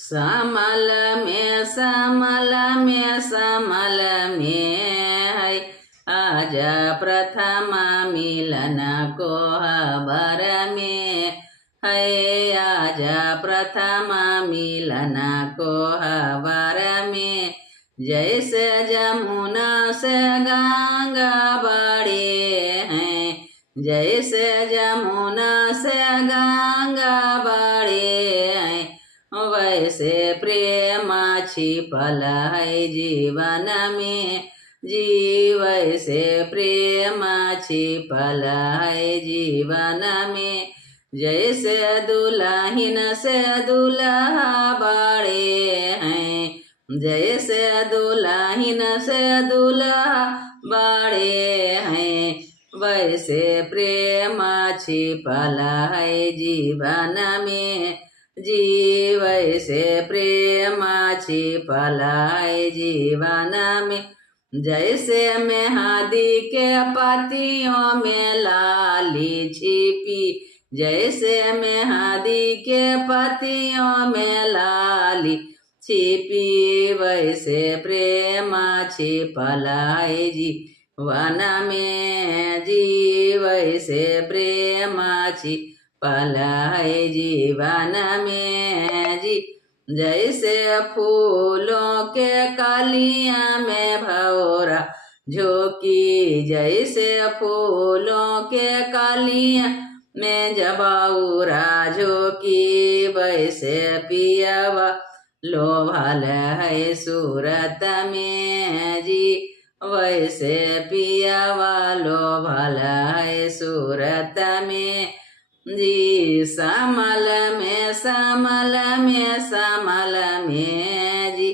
समल में समल में समल में है आज प्रथम मिलन को खबर में है आज प्रथम मिलन को खबर में जैसे जमुना से गंगा बड़े हैं जैसे जमुना से गंगा बड़े हैं वैसे प्रेम छिपल है जीवन में जी वैसे प्रेम छिपल है जीवन में जैसे दुल्हन से दुल्हा बड़े हैं जैसे दुल्हन से दुल्हा बड़े हैं वैसे प्रेम छिपल है जीवन में जी वैसे प्रेम छिपल है जीवन में जैसे मेहंदी के पत्तियों में लाली छिपी जैसे मेहंदी के पत्तियों में लाली छिपी वैसे प्रेम छिपल है जीवन में जी वैसे प्रेम छिपल है जीवन में जी जैसे फूलों के कलियां में भौरा झोंकी जैसे फूलों के कलियां में जबौरा झोंकी वैसे पियवा लोभल है सूरत में जी वैसे पियवा लोभल है सूरत में जी समल में समल में समल में जी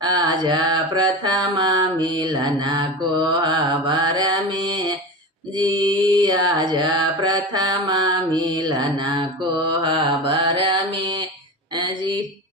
आजा प्रथम मिलन को खबर में जी आजा प्रथम मिलन को खबर में जी।